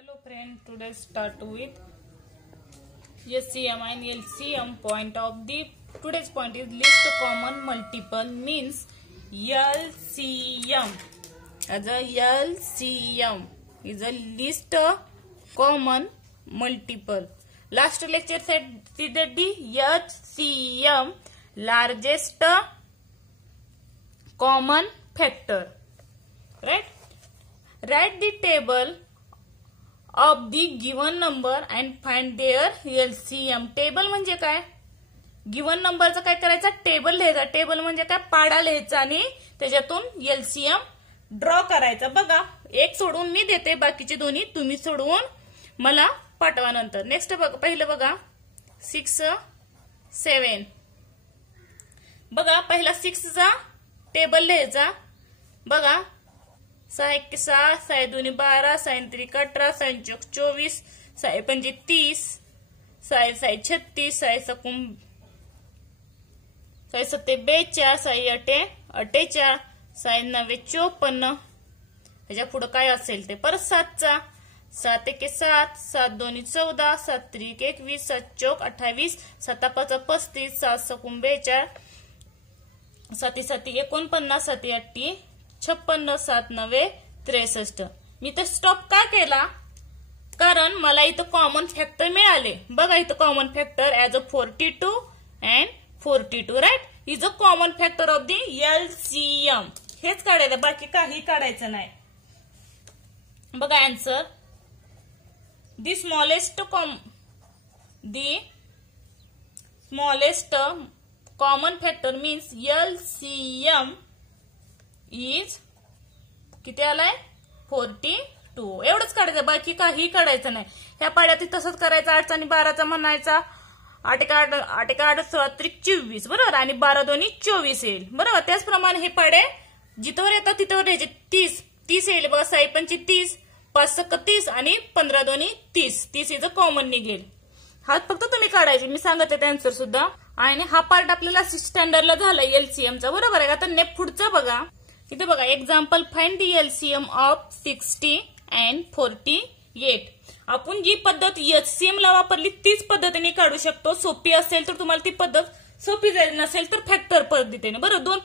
Hello friend, today start with SCM and LCM point of the today's point is list common multiple means LCM. As a LCM is a list common multiple. Last lecture said that the HCM largest common factor, right? Write the table of the given number and find their LCM. Table म्हणजे काय? Given नंबरचं काय करायचं? Table लिहायचा. Table म्हणजे काय? पाडा लिहायचा आणि त्याच्यातून LCM ड्रॉ करायचा. बघा, एक सोडून मी देते, बाकीचे दोन्ही तुम्ही सोडवून मला पाठवा नंतर. नेक्स्ट बघा, पहिलं बघा 6 7. बघा, पहिला 6 चा टेबल लिहायचा. बघा, 6 1 6, 6 2 12, 6 3 18, 6 4 24, 6 5 30, 6 6 36, 6 7 42, 6 8 48, 6 9 54. ह्याच्या पुढे काय असेल ते. परत 7 चा 7 1 7, 7 2 14, 7 3 21, 7 4 28, 7 5 35, 7 6 42, 7 7 49, 7 8 56, 7 9 63. मी तर स्टॉप का केला? कारण मला इथं कॉमन फॅक्टर मिळाले. बघा, इथं common factor as a 42 and 42, right? Is a common factor of the LCM. हेच काढायचं, बाकी काही काढायचं नाही. बघा answer. The smallest common factor means LCM is किती आलाय? 42. एवढंच काढायचं, बाकी काही काढायचं नाही. ह्या पाड्यात तसंच करायचं. 8 आणि 12चा म्हणायचा. 8 1 8 16 24, बरोबर, आणि 12 2 24 येईल, बरोबर. त्याचप्रमाणे हे पाडे जिथवर येतात तिथवर यायचे. 30 येईल. बघा, 6 5 30, 5 6 30 आणि 15 2 30. 30 इज कॉमन निघेल. हा फक्त तुम्ही काढायचे, मी सांगते ते आन्सर सुद्धा. आणि हा पार्ट आपल्याला 6 स्टँडर्डला झाला LCMचा, बरोबर आहे. आता नेक्स्ट पुढचं बघा. इथे बघा, example find the LCM of 60 and 48. आपण जी पद्धत HCM ला वापरली तीच पद्धतीने काढू शकतो. सोपी असेल तर तुम्हाला ती पद्धत सोपी जाईल, नसेल तर फॅक्टर पद्धतीने. बरोबर, दोन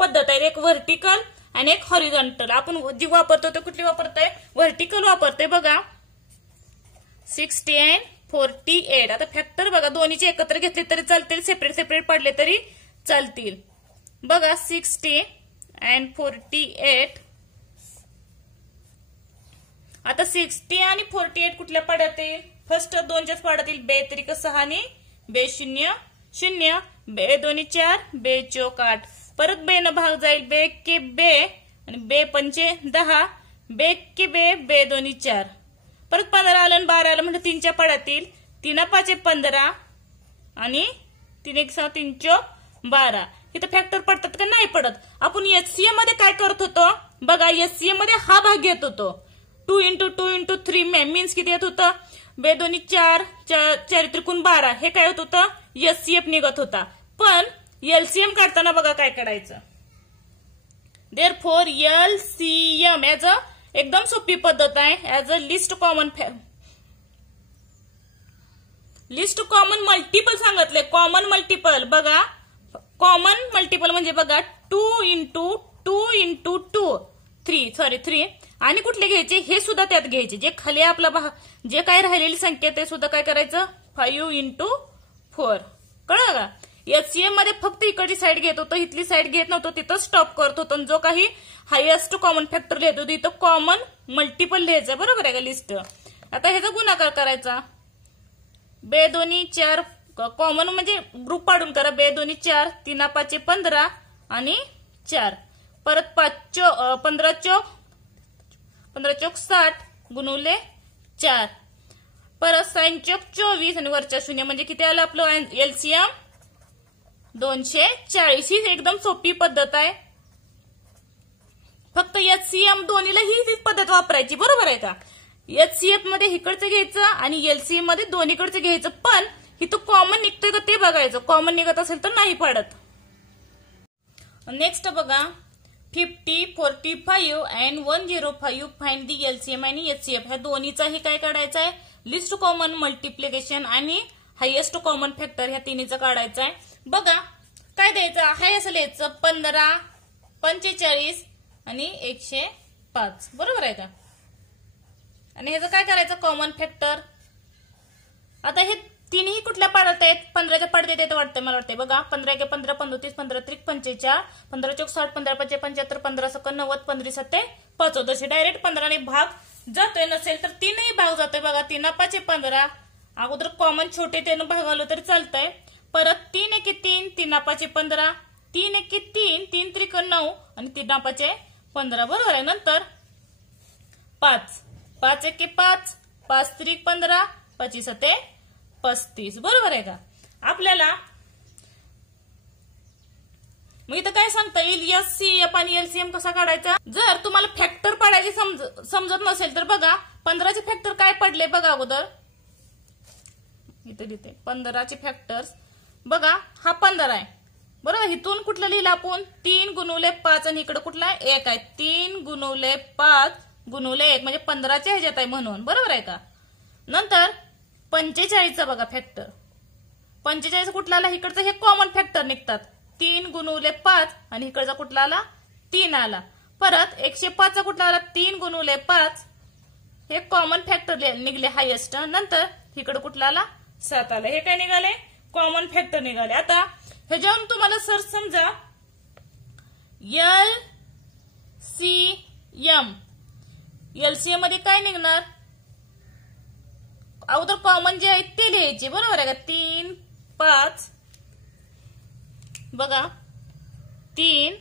पद्धत आहेत, एक व्हर्टिकल आणि एक हॉरिझॉन्टल. आपण जी वापरतो ते कुठली वापरतोय? व्हर्टिकल वापरतोय. बघा, 60 अँड 48. आता फॅक्टर बघा, दोन्हीचे एकत्र घेतले तरी चालतील, सेपरेट सेपरेट पडले तरी चालतील. बघा, 60 अँड 48. आता 60 आणि 48 कुठल्या पाड्यात येईल? फर्स्ट दोनच्याच पाड्यात येईल. 2 3 6 आणि 2 0 0, 2 2 4, 2 4 8. परत 2 न भाग जाईल. 2 के 2 आणि 2 5 10, 2 के 2, 2 2 4. परत 15 आलं आणि 12 आलं म्हणजे 3च्या पाड्यात येईल. 3 5 15 आणि 3 1 6 3 4 12. इथं फॅक्टर पडतात का? नाही पडत. आपण HCM मध्ये काय करत होतो? बघा, HCM मध्ये हा भाग घेत होतो. 2 × 2 × 3 मीन्स किती येत होतं? 2 2 4, 4 त्रिकोण 12. हे काय होत होतं? HCF निघत होता. पण LCM काढताना बघा काय काढायचं. देअरफॉर LCM ऍज अ एकदम सोपी पद्धत आहे. As a list common multiple सांगितले. कॉमन मल्टिपल बघा, कॉमन मल्टिपल म्हणजे बघा 2 × 2 × 2 3. आणि कुठले घ्यायचे? हे सुद्धा त्यात घ्यायचे. जे खाली आपला जे काही राहिलेली संख्या ते सुद्धा काय करायचं? 5 × 4. कळलं का? HCM मध्ये फक्त इकडची साईड घेत होतो, इथली साईड घेत नव्हतो, तिथं स्टॉप करत होतो. जो काही हायेस्ट कॉमन फॅक्टर लिहित होतो इथं कॉमन मल्टिपल लिहायचं, बरोबर आहे का? लिस्ट. आता ह्याचा गुणाकार करायचा. 2 2 4 कॉमन म्हणजे ग्रुप पाडून करा. 2 2 4, 3 5 15 आणि 4. परत 15 चौक 60 गुणुले 4. परत 6 चौक 24 आणि वरच्या 0 म्हणजे किती आलं आपलं LCM? 240. ही एकदम सोपी पद्धत आहे. फक्त HCM दोन्हीला ही पद्धत वापरायची, बरोबर आहे का? HCF मध्ये इकडचं घ्यायचं आणि LCM मध्ये दोन्हीकडचं घ्यायचं. पण इथं कॉमन निघतोय का ते बघायचं. कॉमन निघत असेल तर नाही पडत. नेक्स्ट बघा, 50, 45 and 105 फाइंड दी एलसीएम आणि एचसीएफ. ह्या दोन्हीचाही काय काढायचा आहे, लिस्ट कॉमन मल्टिप्लिकेशन आणि हायेस्ट कॉमन फॅक्टर ह्या तिन्हीचा काढायचा आहे. बघा काय द्यायचं, हाय असं लिहायचं 15, 45 आणि 105. बरोबर आहे का. आणि ह्याचं काय करायचं, कॉमन फॅक्टर. आता हे तिन्ही कुठल्या पाड्यात आहेत, 15च्या पाड्यात येते वाटतं मला वाटतं. बघा 15 × 15 = 35, 15 × 3 = 45, 15 × 4 = 60, 15 × 5 = 75, 15 × 6 = 90, 15 × 7 = 75. जसे डायरेक्ट 15ने भाग जातोय, नसेल तर 3ही भाग जातोय. बघा 3 × 5 = 15. अगोदर कॉमन छोटे त्यानं भागावलं तरी चालतंय. परत 3 × 1 = 3, 3 × 5 = 15, 3 × 1 = 3, 3 × 3 = 9 आणि 3 × 5 = 15. बरोबर आहे. नंतर 5, 5 × 1 = 5, 5 × 3 = 15, 5 × 7 = 35. बरोबर आहे का. आपल्याला मग इथं काय सांगता येईल, एचसीएफ आणि एलसीएम कसा काढायचा. जर तुम्हाला फॅक्टर पाडायचे समजत नसेल तर बघा 15चे फॅक्टर काय पडले बघा. अगोदर इथे लिहिते 15चे फॅक्टर्स. बघा हा 15 आहे. बरोबर. इथून कुठलं लिहिलं आपण, 3 × 5 आणि इकडे कुठला 1 आहे. 3 × 5 × 1 म्हणजे 15च्या ह्याच्यात आहे म्हणून. बरोबर आहे का. नंतर 45चा बघा फॅक्टर. 45 कुठला आला, इकडचं हे कॉमन फॅक्टर निघतात. 3 × 5 आणि इकडचा कुठला आला, 3 आला. परत 105चा कुठला आला, 3 × 5 हे कॉमन फॅक्टर निघले हायेस्ट. नंतर इकडे कुठला आला, 7 आला. हे काय निघाले, कॉमन फॅक्टर निघाले. आता ह्याच्यावरून तुम्हाला सर समजा एलसीएम, एलसीएम मध्ये काय निघणार, अगोदर कॉमन जे आहेत ते लिहायचे. बरोबर आहे का. 3, 5 बघा 3,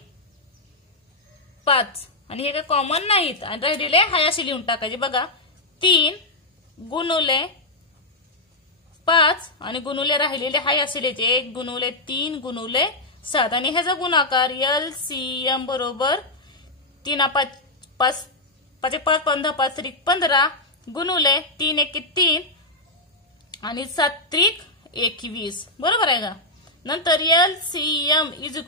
5 आणि हे काय कॉमन नाहीत आणि राहिलेले हाय असे लिहून टाकायचे. बघा 3 × 5 आणि गुणुले राहिलेले हाय असे लिहायचे. 1 × 3 × 7 आणि ह्याचा गुणाकार एलसीएम बरोबर 3 × 5 5 5 × 5 15, 5 × 3 = 15 गुणुले 3 × 1 = 3 आणि 7 × 3 = 21. बरोबर आहे का. नंतर एलसीएम =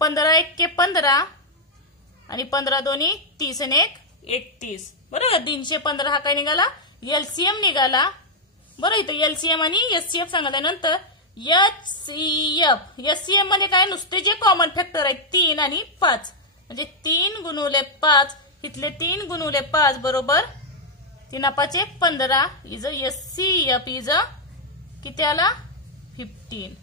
15 × 1 = 15 आणि 15 × 2 = 30 आणि 1 = 31. बरोबर. 315 हा काय निघाला, एलसीएम निघाला. बरोबर. इथं एलसीएम आणि एचसीएफ सांगितलं. नंतर एचसीएफ, एचसीएम मध्ये काय नुसते जे कॉमन फॅक्टर आहेत 3 आणि 5 म्हणजे 3 × 5 इथले 3 × 5 बरोबर 3 × 5 = 15 इज एचसीएफ इज किती आला, 15.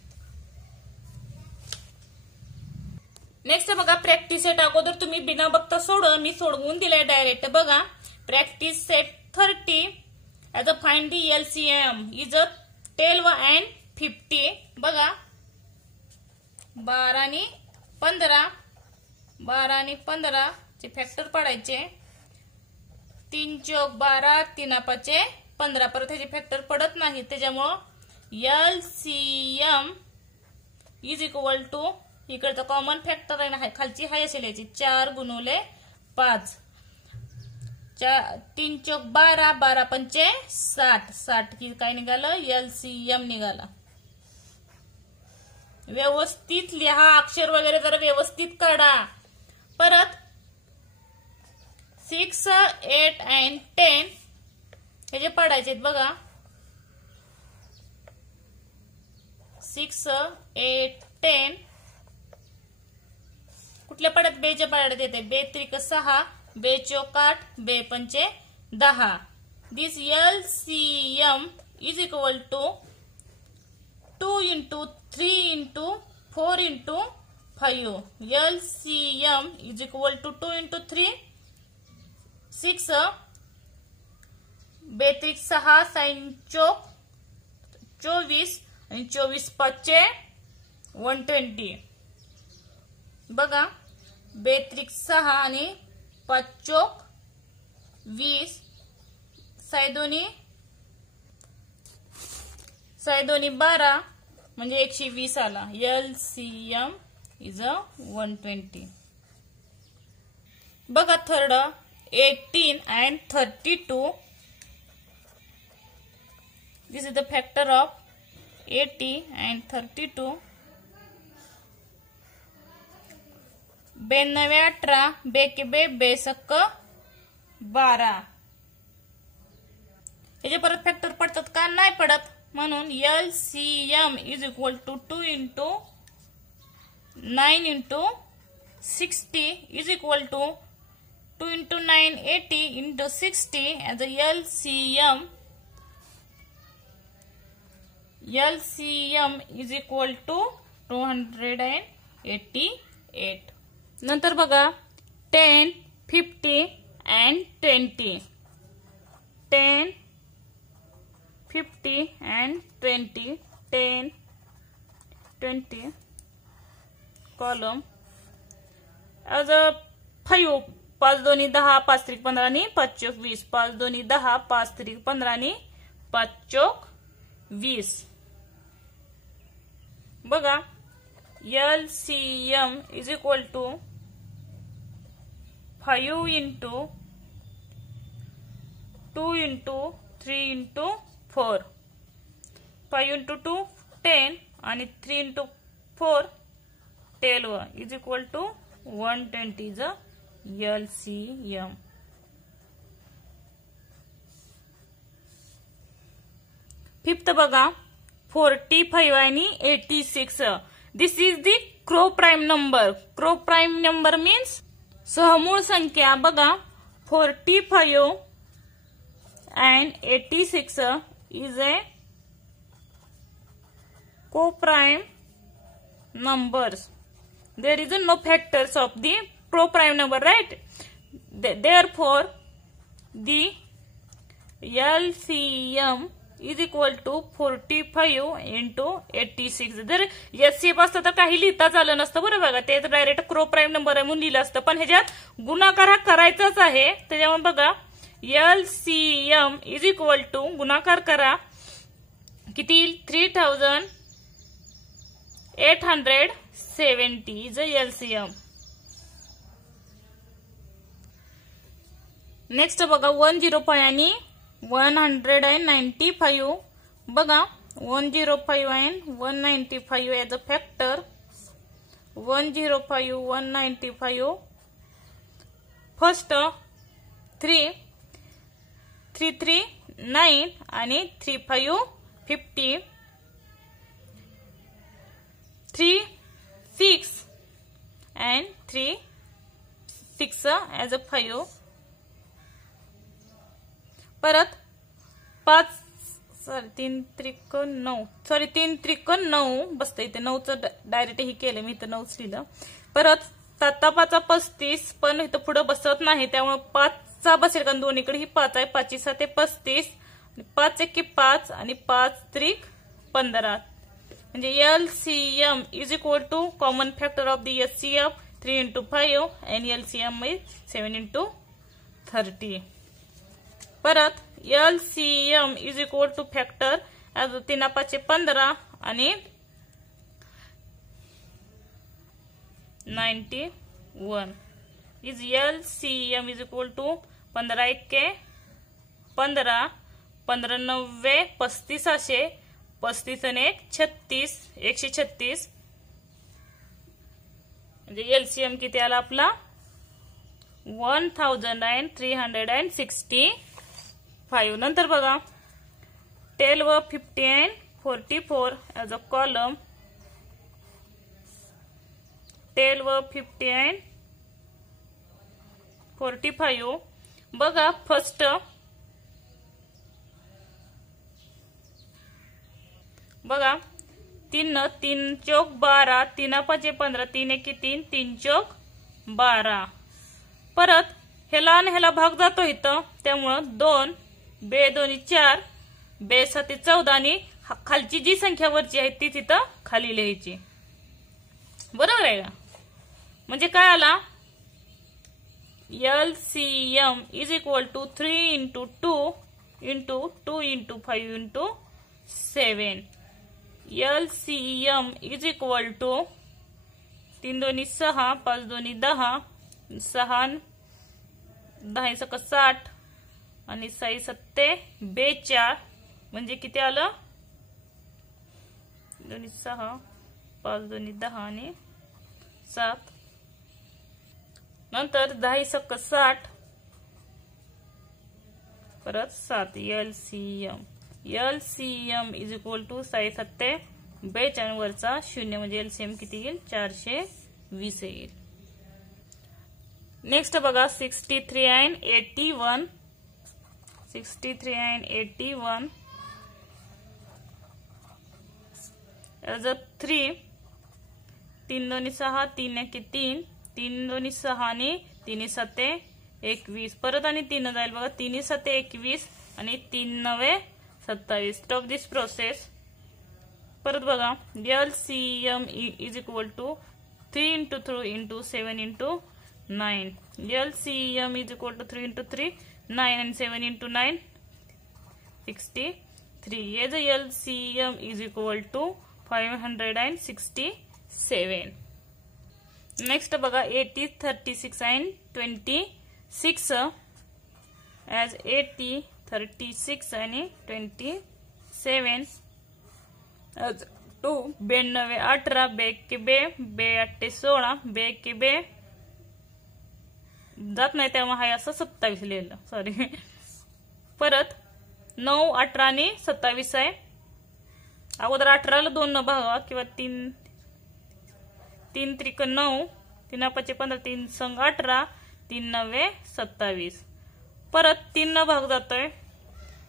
नेक्स्ट बघा प्रॅक्टिस सेट. अगोदर तुम्ही बिना बघता सोडव, मी सोडवून दिलाय डायरेक्ट. बघा practice set 30 as a find the LCM is a 12 and 50. बघा 12 आणि 15, 12 आणि 15 चे फॅक्टर पडायचे. 3 × 12, 3 × 5 = 15. परत ह्याचे फॅक्टर पडत नाही, त्याच्यामुळं LCM = इकडचं कॉमन फॅक्टर आहे खालची हाय असे लिहायची 4 × 5. 3 × 12, 12 × 5 = 60. 60 की काय निघालं, एलसीएम निघाला. व्यवस्थित लिहा, अक्षर वगैरे जरा व्यवस्थित काढा. परत 6, 8 and 10 हे जे पडायचे बघा 6, 8, 10 कुठल्या पाड्यात, बेच्या पाड्यात येते. 2 × 3 = 6, 2 × 4 = 8, 2 × 5 = 10. This LCM is equal to 2 × 3 × 4 × 5. LCM is equal to 2 × 3 6, 2 × 3 = 6, 6 × 24 आणि 24 × 5 = 120. बघा 2 × 3 = 6 आणि 5 × 20, 6 × 2 = 12 म्हणजे 120 आला. LCM is 120. बघा third 18 and 32. This is the factor of 80 and 32. 92 18 बेके बे बेसक 12. याचे परत फॅक्टर पडतात का? नाही पडत. म्हणून LCM is equal to 2 into 9 into 60 is equal to 2 into 9 80 into 60 as a LCM is equal to 288. नंतर बघा 10, 50 and 20. 10, 50 and 20. 10, 20 column as a 5. 5 दोन्ही 10, 5 त्रिक 15 आणि 5 चौक 20. 5 दोन्ही 10, 5 त्रिक 15 आणि 5 चौक 20. बघा LCM is equal to 5 into 2 into 3 into 4. 5 into 2 10 आणि 3 into 4 12 is equal to 120 is LCM. Fifth बघा 45 आणि 86. This is the coprime number. Coprime number means सहमूळ संख्या. बघा 45 and 86 is a co-prime numbers. There is no factors of the pro-prime number, right? Therefore, the LCM is equal to 45 into 86. जर HCF असतं तर काही लिहिताच आलं नसतं. बरोबर बघा, ते डायरेक्ट क्रो प्राइम नंबर आहे म्हणून लिहिलं असतं. पण ह्याच्यात गुणाकार हा करायचाच आहे. त्याच्यामुळे बघा LCM इज इक्वल टू गुणाकार करा किती 3870 इज LCM. नेक्स्ट बघा 105 आणि 195. बघा 105 and 195 as a factor. 105 195 first 3 3 3 9 आणि 3 5 50. 3 6 and 3 6 as a 5. परत 5 3 त्रिक 9 सॉरी 3 त्रिक 9 बसतं इथे 9चं डायरेक्ट ही केलं मी इथं 9च लिहिलं. परत 7 5 35 पण इथं पुढे बसत नाही त्यामुळे 5चा बसेल कारण दोन्हीकडे ही 5 आहे. 5 7 35 5 1 5 आणि 5 त्रिक 15. म्हणजे LCM is equal to common factor of the HCF 3 into 5 and LCM is 7 into 30. परत LCM is equal to factor 3 5 15 आणि 91 is LCM is equal to 15 1 15 15 90 35 असे 35 आणि 36 136. म्हणजे LCM किती आला आपला 1365. नंतर बघा 12 50 and 44 as a column. 12 50 and 45. बघा फर्स्ट बघा 3 3 चौक 12 3 5 15 3 1 3 3 चौक 12. परत ह्याला आणि ह्याला भाग जातो इथं त्यामुळं 2 बे 2 4 बे 7 14 आणि खालची जी संख्या वरची आहे ती तिथं खाली लिहायची. बरोबर आहे का? म्हणजे काय आला LCM is equal to 3 into 2 into 2 into 5 into 7. LCM is equal to 3 2 6 5 2 10 6 10 60 आणि 6 7 42. म्हणजे किती आलं 2 6 5 2 10 आणि 7 नंतर 10 सक्क 60 परत 7 LCM. LCM is equal to 6 सत्ते 42 वरचा 0 म्हणजे LCM किती येईल 420 येईल. नेक्स्ट बघा 63 and 81. 63 and 81 as a 3 3 दोन्ही 6 3 एके 3 3 दोन्ही 6 आणि 3 सत्ते 21 परत आणि 3 जाईल बघा 3 सत्ते 21 आणि 3 9 27. Stop this process. परत बघा LCM is equal to 3 into 3 into 7 into 9. LCM is equal to 3 into 3 9 and 7 into 9 63. Here the LCM is equal to 567. Next बघा 80 36 and 26 as 80 36 आणि 27 as 2 92 18 2 के 2 2 8 16 2 के 2 जात नाही तेव्हा हाय असं 27 लिहिलं सॉरी. परत 9 18 आणि 27 आहे. अगोदर 18ला 2 न भागा किंवा 3 3 त्रिक 9 3 5 15 3 संग 18 3 9 27. परत 3 न भाग जातोय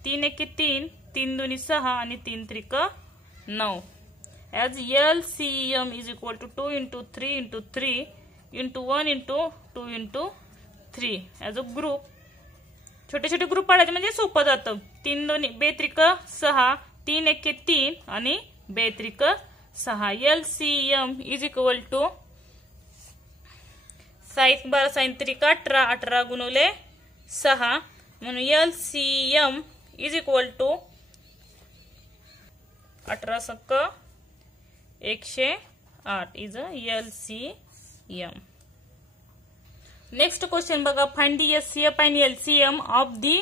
3 एके 3 3 दोन्ही 6 आणि 3 त्रिक 9. as LCM is equal to 2 into 3 into 3 into 1 into 2 into 3 as a group. छोटे छोटे ग्रुप पाडायचे म्हणजे सोपं जातं. 3 दोन्ही 2 त्रिक 6 3 एके 3 आणि 2 त्रिक 6. LCM is equal to 7 12 7 त्रिक 18 18 गुणिले 6 म्हणून LCM is equal to 18 सक्क 108 is a LCM. Next question बघा find the SCF and LCM of the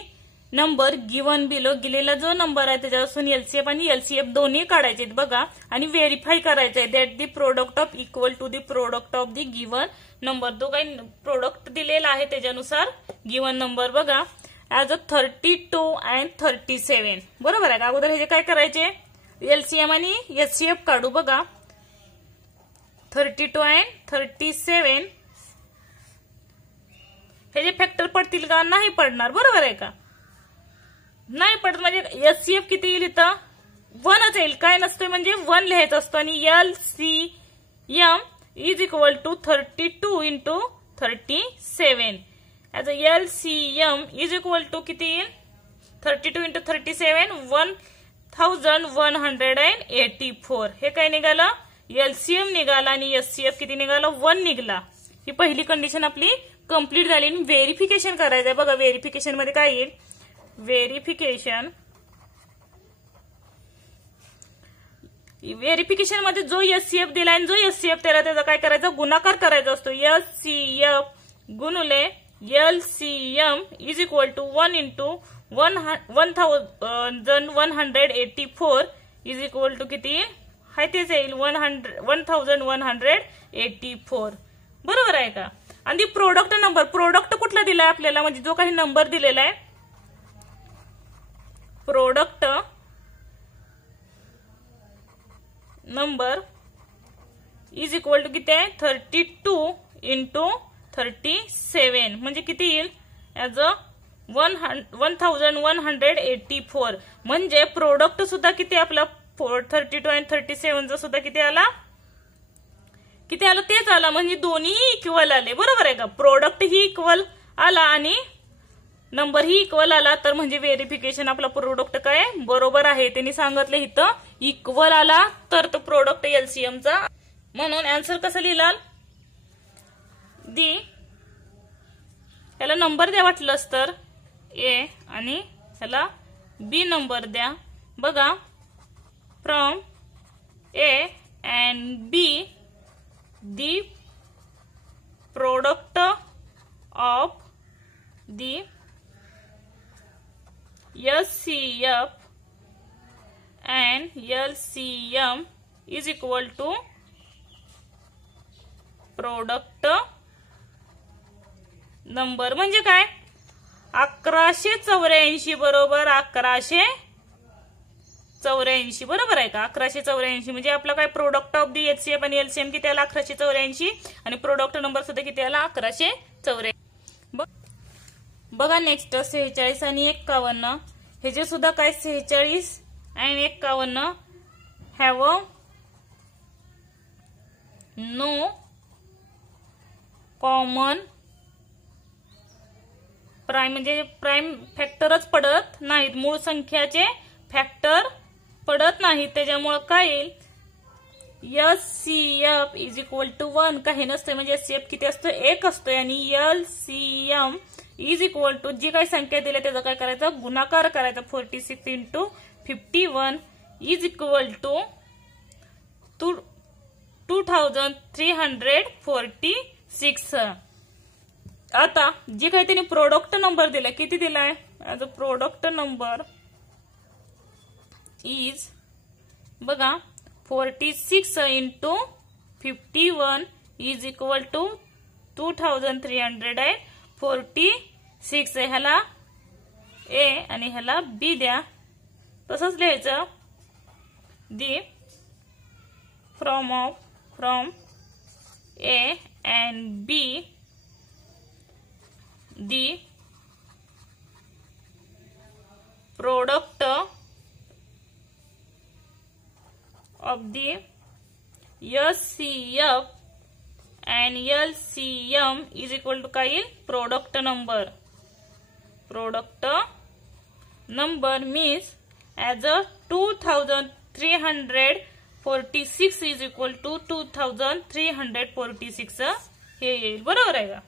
number given below. दिलेला जो नंबर आहे त्याच्यापासून LCF आणि LCF दोन्ही काढायचे बघा आणि व्हेरीफाय करायचे आहे that the product of equal to the product of the given number. जो काही प्रोडक्ट दिलेला आहे त्याच्यानुसार गिवन नंबर बघा ऍज अ 32 and 37. बरोबर आहे का. अगोदर हे काय करायचे LCM आणि SCF काढू बघा. 32 and 37 हे जे फॅक्टर पडतील का नाही पडणार. बरोबर आहे का. नाही पडत म्हणजे SCF किती येईल इथं 1च येईल. काय नसतं म्हणजे 1 लिहायचं असतं आणि LCM is equal to 32 into 37 as a LCM is equal to किती येईल 32 into 37 1184. हे काय निघालं LCM निघाला आणि SCF किती निघाला 1 निघाला. ही पहिली कंडिशन आपली कंप्लीट झाली. व्हेरिफिकेशन करायचंय बघा. व्हेरिफिकेशन मध्ये काय येईल व्हेरिफिकेशन मध्ये जो SCF दिला आणि जो SCF दिला त्याचा काय करायचा गुणाकार करायचा असतो. SCF गुणुले LCM is equal to 1 into 1184 is equal to किती हाय तेच येईल 1184. बरोबर आहे का. आणि प्रोडक्ट नंबर प्रोडक्ट कुठला दिलाय आपल्याला म्हणजे जो काही नंबर दिलेला आहे product number is equal to किती आहे 32 into 37 म्हणजे किती येईल ऍज अ 1184. म्हणजे प्रोडक्ट सुद्धा किती आपला 32 and 37 चा सुद्धा किती आला तेच आला म्हणजे दोन्ही इक्वल आले. बरोबर आहे का. प्रोडक्ट ही इक्वल आला आणि नंबर ही इक्वल आला तर म्हणजे व्हेरिफिकेशन आपला प्रोडक्ट काय बरोबर आहे. त्यांनी सांगितलं इथं इक्वल आला तर तो प्रोडक्ट LCM चा. म्हणून आन्सर कसं लिहिलाल याला नंबर द्या वाटलंच तर A आणि ह्याला B नंबर द्या. बघा from A and B the product of the SCF and LCM is equal to product number म्हणजे काय 1184 बरोबर 1184 बरोबर आहे का 1184 म्हणजे आपला काय प्रोडक्ट ऑफ दी एचसीएफ आणि एलसीएम किती आला 1184 आणि प्रोडक्ट नंबर सुद्धा किती आला 1184. बघा नेक्स्ट 46 आणि 51 हे जे सुद्धा काय 46 आणि 51 हॅव नो कॉमन प्राइम म्हणजे प्राइम फॅक्टरच पडत नाहीत मूळ संख्याचे फॅक्टर पडत नाहीत त्याच्यामुळे काय येईल एचसीएफ इज इक्वल टू 1 काही नसते म्हणजे एचसीएफ किती असतो 1 असतोय आणि एलसीएम इज इक्वल टू जी काही संख्या दिली त्याचा काय करायचं गुणाकार करायचा 46 इंटू 51 इज इक्वल टू 2346. आता जे काही त्यांनी प्रोडक्ट नंबर दिलाय किती दिलाय as a product number is बघा 46 इंटू 51 इज इक्वल टू 2346. ह्याला ए आणि ह्याला बी द्या तसंच लिहायचं the from A and B the product of the SCF and LCM is equal to काय येईल product number means as a 2346 is equal to 2346 हे येईल बरोबर आहे का.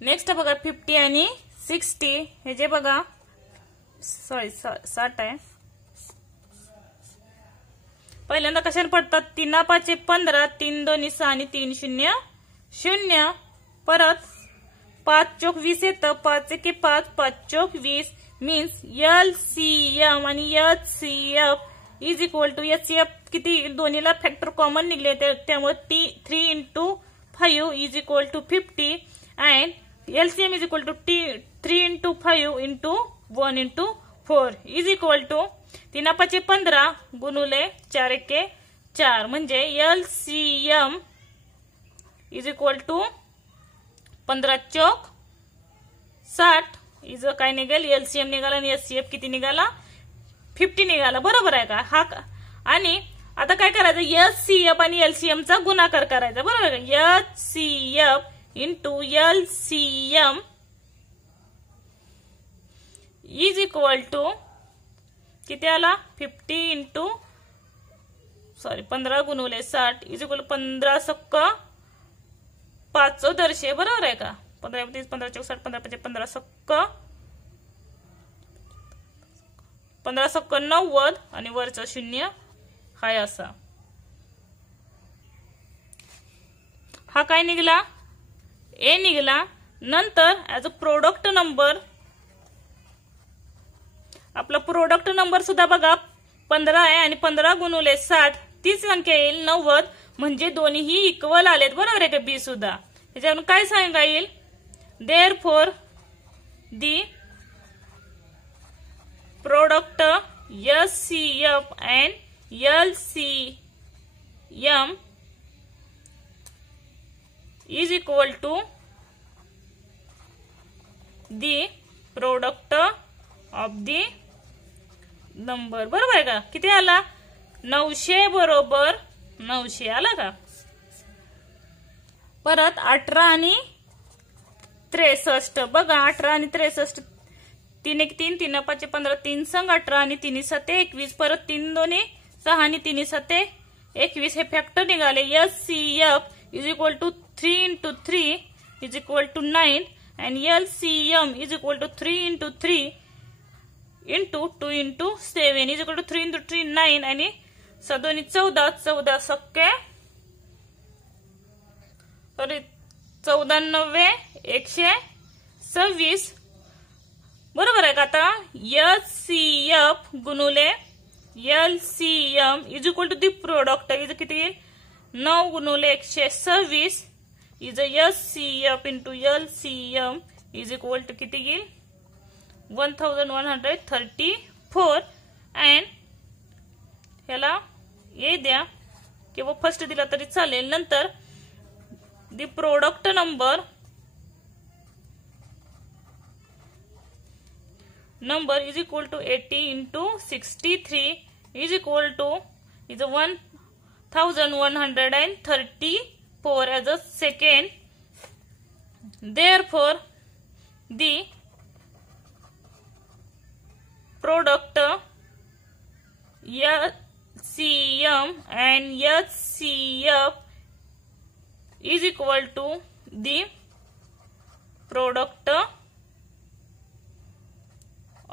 नेक्स्ट बघा 50 आणि 60 हे जे बघा 60 आहे पहिल्यांदा कशाने पडतात 3 5 15 3 2 6 आणि 3 0 0 परत 5 चौक 20 येतं 5 1 5 5 चौक 20 मीन्स एलसीएम आणि HCF is equal to HCF किती दोन्हीला फॅक्टर कॉमन निघले त्यामुळे 3 into 5 is equal to 50 and LCM is equal to 3 into 5 into 1 into 4 is equal to 3 5 15 गुणुले 4 1 4 म्हणजे LCM is equal to 15 Chowk 60 is काय निघेल LCM निघाला आणि SCF किती निघाला 50 निघाला बरोबर आहे का हा आणि आता काय करायचं SCF आणि LCM चा गुणाकार करायचा बरोबर आहे का SCF into LCM is equal to किती आला 50 into 15 गुणुले 60 is equal to 15 सक्क 5 दर्शे बरोबर आहे का 15 30 15 चौक 60 15 5 15 सक्क 15 सक्क 90 आणि वरचा 0 हाय असा हा काय निघाला ए निघाला नंतर ऍज अ प्रोडक्ट नंबर आपला प्रोडक्ट नंबर सुद्धा बघा 15 आहे आणि 15 गुणुले 60 तीच संख्या येईल 90 म्हणजे दोन्हीही इक्वल आलेत बरोबर आहे का बी सुद्धा त्याच्यावरून काय सांगा येईल therefore the product HCF and LCM is equal to the product of the number बरोबर आहे का किती आला 900 बरोबर 900 आला का परत 18 आणि 63 बघा 18 आणि 63 3 1 3 3 5 15 3 संग 18 आणि 3 7 21 परत 3 2 6 आणि 3 7 21 हे फॅक्टर निघाले HCF is equal to 3 into 3 is equal to 9 and LCM is equal to 3 into 3 into 2 into 7 is equal to 3 into 3 9 आणि 7 14 14 सक्के सॉरी 14 9 126 बरोबर आहे का आता एचसीएफ गुणुले LCM is equal to the product is किती 9 गुणुले 126 is HCF into LCM is equal to किती येईल 1134 and ह्याला ये द्या किंवा फर्स्ट दिला तरी चालेल. नंतर the product number is equal to 80 into 63 is equal to is 1134 as a second. Therefore, the product LCM and HCF is equal to the product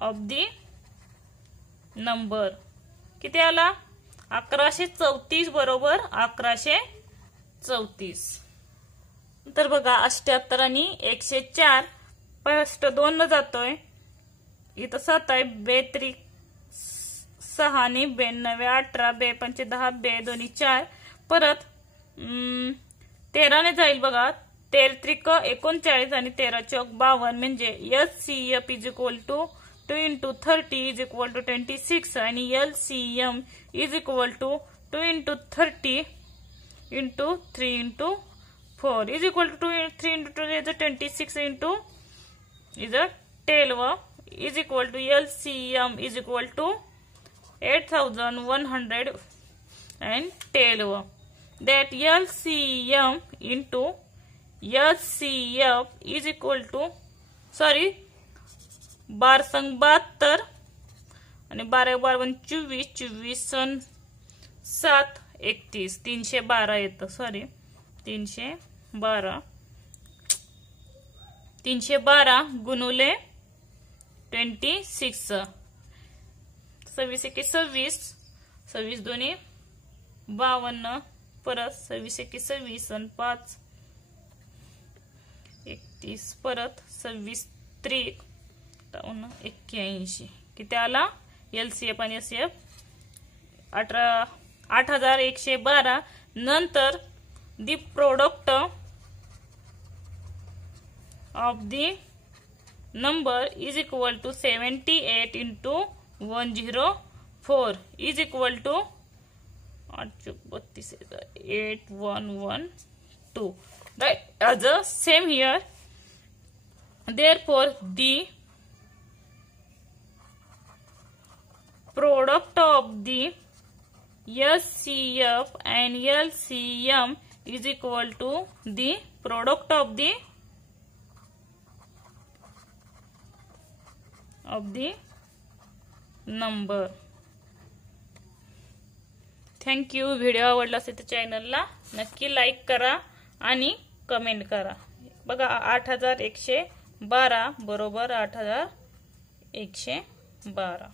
of the number. किती आला 1134 बरोबर 1134. तर बघा 78 आणि 104 फर्स्ट 2 न जातोय. इथं 7 आहे 2 6 आणि 92 18 2 5 10 2 2 4 परत 13 ने जाईल बघा 13 त्रिक 39 आणि 13 चौक 52 म्हणजे HCF is equal to 2 into 30 is equal to 26 आणि LCM is equal to 2 into 30 into 3 into 4 is equal to 3 into 2 is 26 into is 12 is equal to LCM is equal to 8112. That LCM into HCF is equal to 12 संग 72 आणि 12 12 24 24 सण 7 31 312 येतं. Sorry 312 गुणुले 26 26 एके 26 26 दोन्ही 52 परत 26 एके 26 आणि 5 31 परत 26 त्रिक 81 किती आला LCF आणि HCF 8112. नंतर the product of the number is equal to 78 into 104 is equal to 8112. Right, as a same here. Therefore, the product of the HCF and LCM is equal to the product of the number. Thank you. Video आवडला असेल तर चॅनलला नक्की like करा आणि comment करा. बघा 8112 बरोबर 8112.